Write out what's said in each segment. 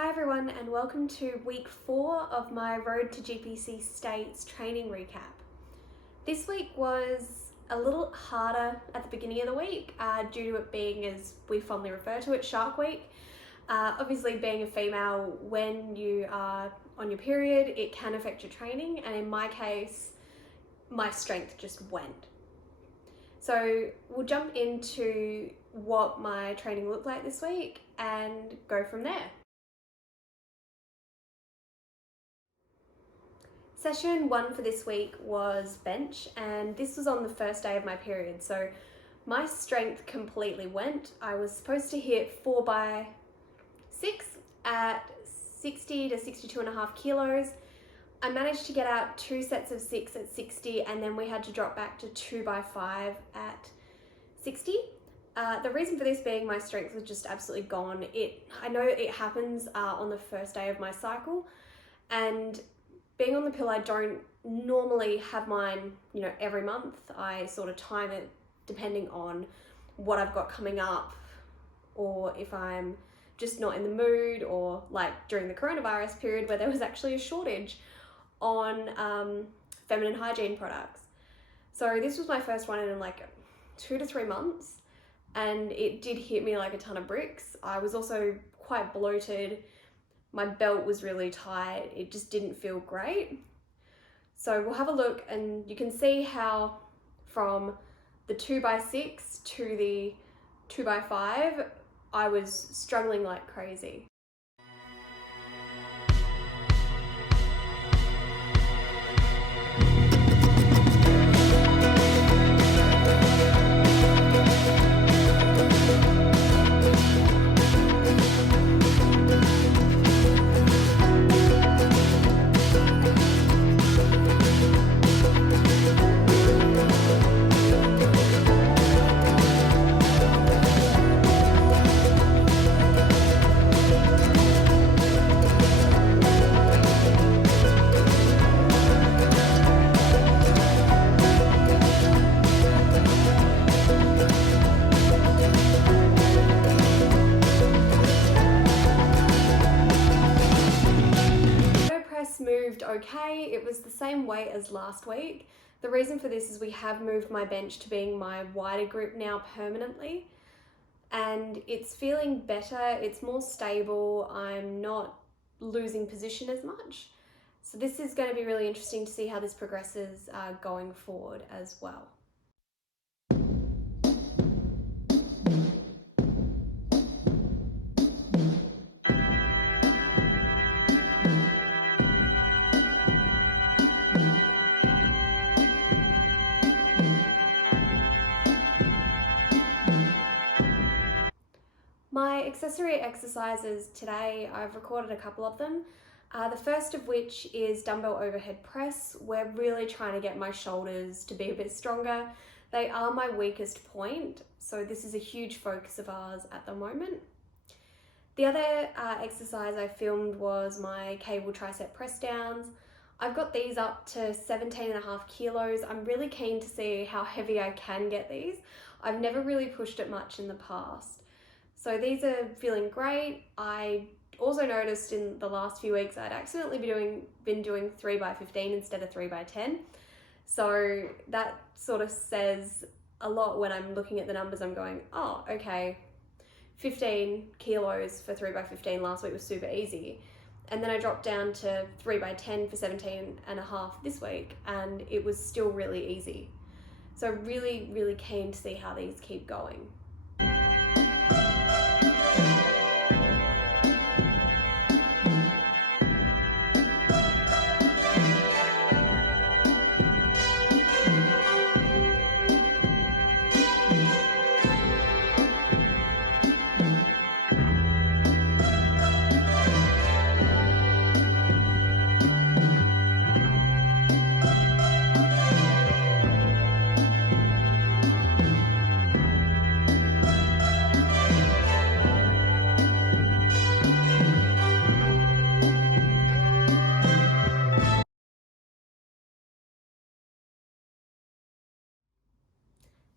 Hi everyone and welcome to week 4 of my Road to GPC States training recap. This week was a little harder at the beginning of the week due to it being, as we fondly refer to it, Shark Week. Obviously being a female, when you are on your period, it can affect your training, and in my case, my strength just went. So we'll jump into what my training looked like this week and go from there. Session 1 for this week was bench, and this was on the first day of my period, so my strength completely went. I was supposed to hit 4x6 at 60 to 62.5 kilos. I managed to get out 2 sets of 6 at 60, and then we had to drop back to 2x5 at 60. The reason for this being my strength was just absolutely gone. I know it happens on the first day of my cycle, and being on the pill, I don't normally have mine, every month. I sort of time it depending on what I've got coming up, or if I'm just not in the mood, or like during the coronavirus period where there was actually a shortage on feminine hygiene products. So this was my first one in like 2 to 3 months, and it did hit me like a ton of bricks. I was also quite bloated. My belt was really tight. It just didn't feel great. So we'll have a look, and you can see how from the 2x6 to the 2x5, I was struggling like crazy. Moved okay. It was the same weight as last week. The reason for this is we have moved my bench to being my wider group now permanently, and it's feeling better. It's more stable. I'm not losing position as much. So this is going to be really interesting to see how this progresses going forward as well. My accessory exercises today, I've recorded a couple of them. The first of which is dumbbell overhead press. We're really trying to get my shoulders to be a bit stronger. They are my weakest point, so this is a huge focus of ours at the moment. The other exercise I filmed was my cable tricep press downs. I've got these up to 17.5 kilos. I'm really keen to see how heavy I can get these. I've never really pushed it much in the past. So these are feeling great. I also noticed in the last few weeks I'd accidentally been doing 3x15 instead of 3x10. So that sort of says a lot when I'm looking at the numbers. I'm going, oh, okay, 15 kilos for 3x15 last week was super easy. And then I dropped down to 3x10 for 17.5 this week, and it was still really easy. So really, really keen to see how these keep going.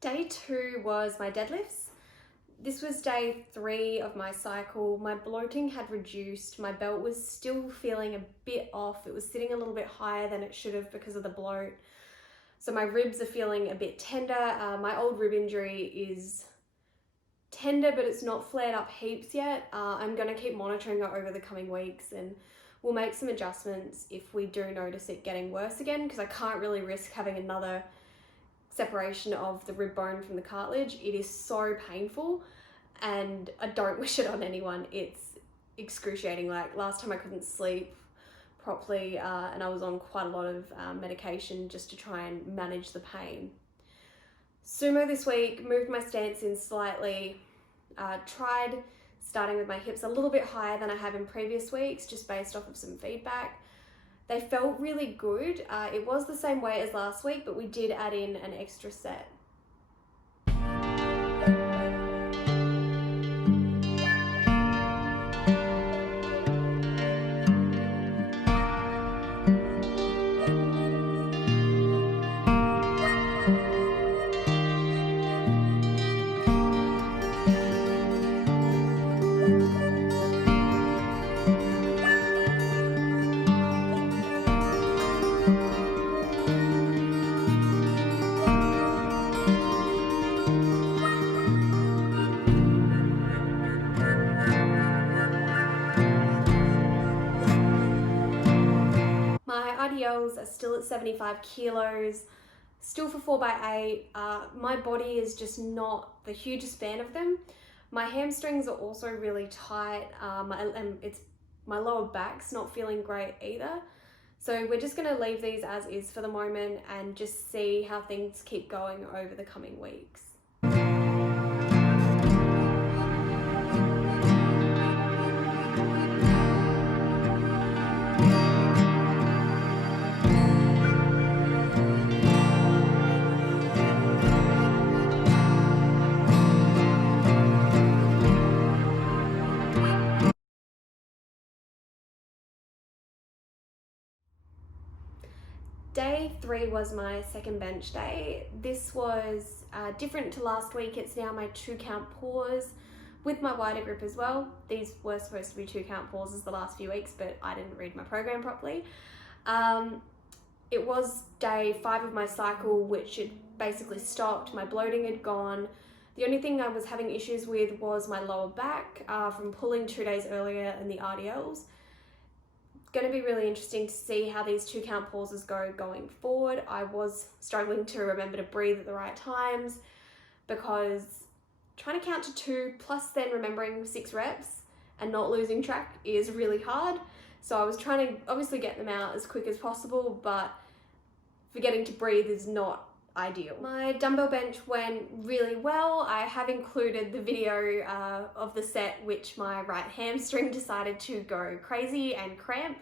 Day 2 was my deadlifts. This was day 3 of my cycle. My bloating had reduced. My belt was still feeling a bit off. It was sitting a little bit higher than it should have because of the bloat. So my ribs are feeling a bit tender. My old rib injury is tender, but it's not flared up heaps yet. I'm going to keep monitoring it over the coming weeks, and we'll make some adjustments if we do notice it getting worse again, because I can't really risk having another separation of the rib bone from the cartilage. It is so painful and I don't wish it on anyone. It's excruciating. Like last time I couldn't sleep properly and I was on quite a lot of medication just to try and manage the pain. Sumo this week, moved my stance in slightly, tried starting with my hips a little bit higher than I have in previous weeks, just based off of some feedback. They felt really good. It was the same weight as last week, but we did add in an extra set. RDLs are still at 75 kilos, still for 4x8. My body is just not the hugest fan of them. My hamstrings are also really tight, and my lower back's not feeling great either. So we're just going to leave these as is for the moment and just see how things keep going over the coming weeks. Day 3 was my second bench day. This was different to last week. It's now my 2-count pause with my wider grip as well. These were supposed to be 2-count pauses the last few weeks, but I didn't read my program properly. It was day 5 of my cycle, which had basically stopped. My bloating had gone. The only thing I was having issues with was my lower back from pulling 2 days earlier in the RDLs. Going to be really interesting to see how these 2-count pauses go going forward. I was struggling to remember to breathe at the right times because trying to count to 2 plus then remembering 6 reps and not losing track is really hard. So I was trying to obviously get them out as quick as possible, but forgetting to breathe is not ideal. My dumbbell bench went really well. I have included the video of the set which my right hamstring decided to go crazy and cramp.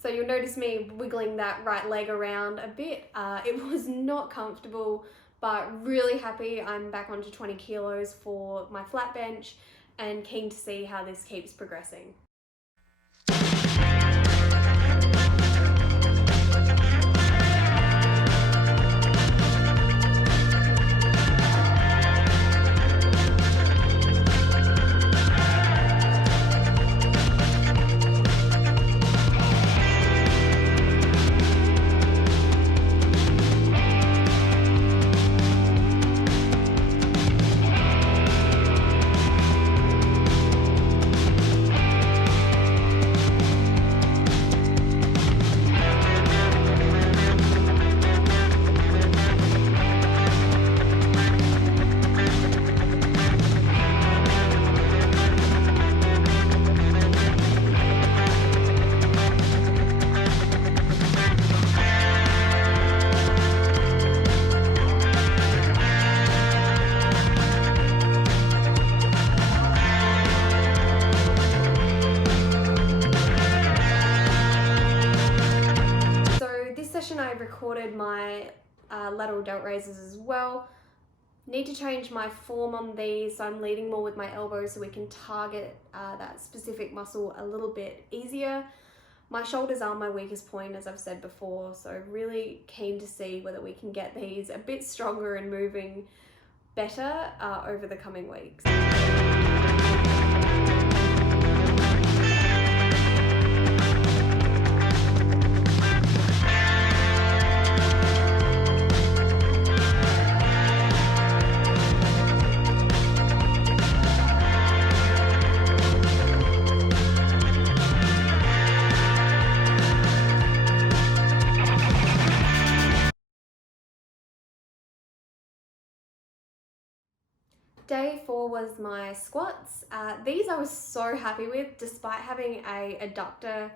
So you'll notice me wiggling that right leg around a bit. It was not comfortable, but really happy I'm back onto 20 kilos for my flat bench and keen to see how this keeps progressing. I recorded my lateral delt raises as well. Need to change my form on these, so I'm leading more with my elbows so we can target that specific muscle a little bit easier. My shoulders are my weakest point, as I've said before, so really keen to see whether we can get these a bit stronger and moving better over the coming weeks. Day 4 was my squats. These I was so happy with, despite having a adductor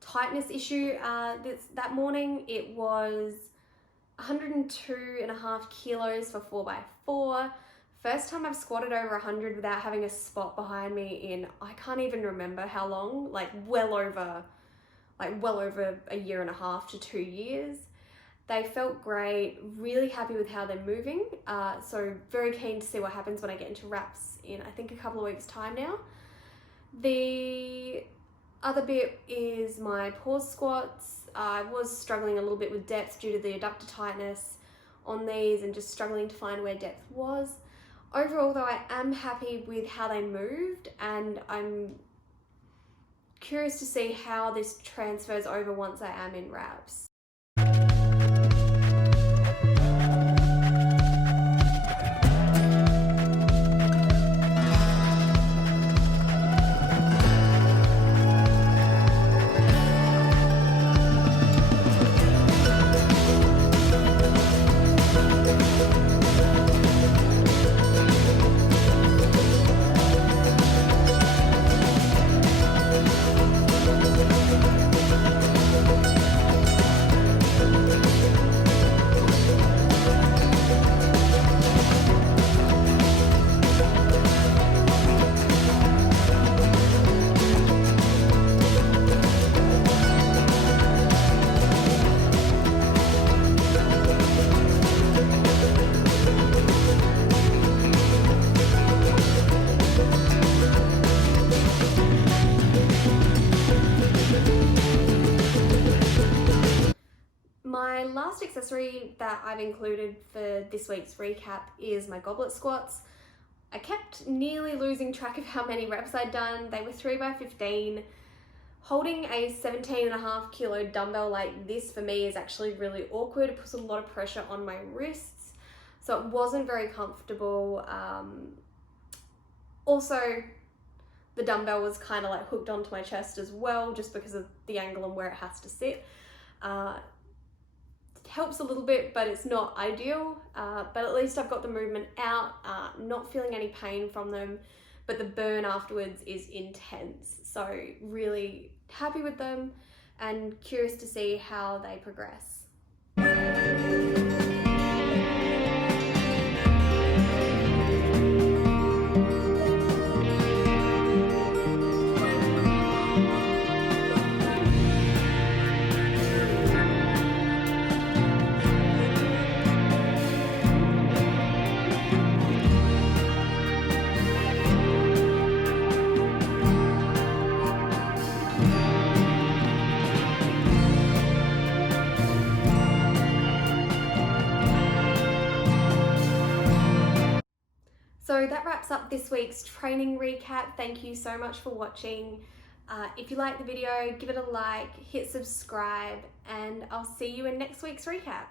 tightness issue that morning. It was 102.5 kilos for 4x4. First time I've squatted over 100 without having a spot behind me in, I can't even remember how long, like well over a year and a half to 2 years. They felt great, really happy with how they're moving. So very keen to see what happens when I get into wraps in, I think, a couple of weeks' time now. The other bit is my pause squats. I was struggling a little bit with depth due to the adductor tightness on these and just struggling to find where depth was. Overall though, I am happy with how they moved, and I'm curious to see how this transfers over once I am in wraps. My last accessory that I've included for this week's recap is my goblet squats. I kept nearly losing track of how many reps I'd done. They were 3x15. Holding a 17.5 kilo dumbbell like this for me is actually really awkward. It puts a lot of pressure on my wrists, so it wasn't very comfortable. Also, the dumbbell was kind of like hooked onto my chest as well, just because of the angle and where it has to sit. It helps a little bit, but it's not ideal. But at least I've got the movement out, not feeling any pain from them, but the burn afterwards is intense. So really happy with them and curious to see how they progress. So that wraps up this week's training recap. Thank you so much for watching. If you liked the video, give it a like, hit subscribe, and I'll see you in next week's recap.